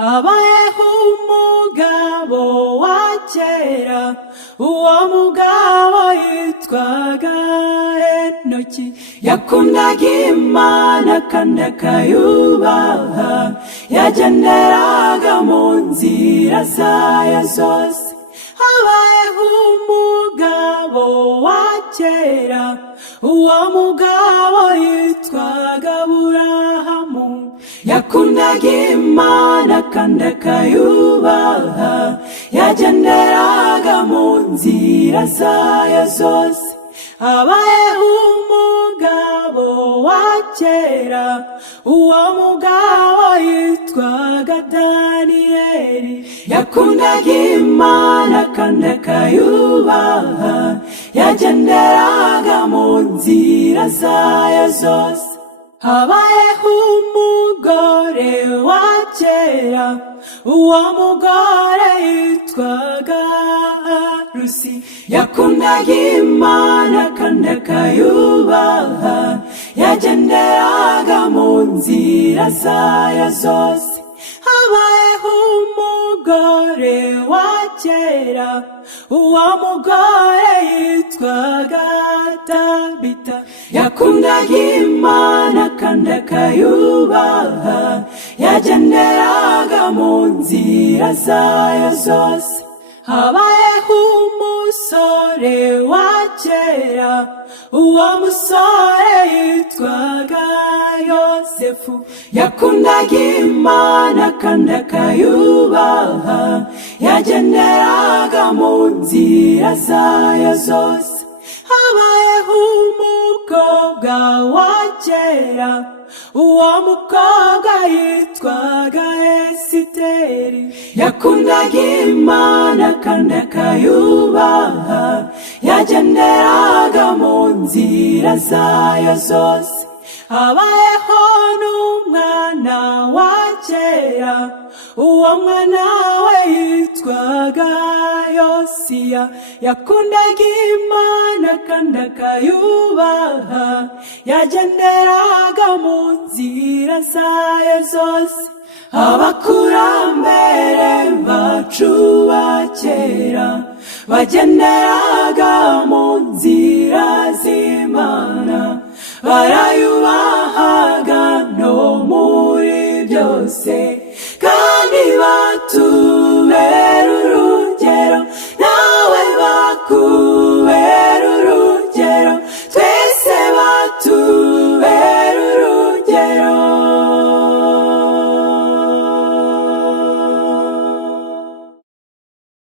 Habayeho umugabo wa kera, uwo mugabo yitwaga Henoki. Yakundaga Imana kandi akayubaha, yagenderaga mu nzira zayo zose. Habayeho umugabo wa kera, uwo mugabo yitwaga Aburahamu. Yakundaga Imana kandi akayubaha, yagenderaga mu nzira zayo zose. Habayeho umugabo wa kera, uwo mugabo yitwaga Daniyeli. Yakundaga Imana kandi akayubaha, yagenderaga mu nzira zayo zose. Habayeho umugore wa kera, uwo mugore yitwaga Rusi. Yakundaga Imana kandi akayubaha, yagenderaga mu nzira zayo zose. Habayeho umugore wa kera, uwo mugore yitwaga Tabita. Yakundaga Imana kandi akayubaha, yagenderaga mu nzira zayo zose. Habayeho umusore wa kera, uwo musore yitwaga Yosefu. Yakundaga Imana kandi akayubaha, yagenderaga mu nzira zayo zose. Habayeho umukobwa wa kera, uwo mukobwa yitwaga Esiteri. Yakundaga Imana kandi akayubaha, yagenderaga mu nzira zayo zose. Habayeho n'umwana wa kera, uwo mwana we yitwaga Yosiya. Yakundaga Imana kandi akayubaha, yagenderaga mu nzira zayo zose. Abakurambere bacu ba kera, bagenderaga mu nzira z'Imana, barayubahaga no muri byose, kandi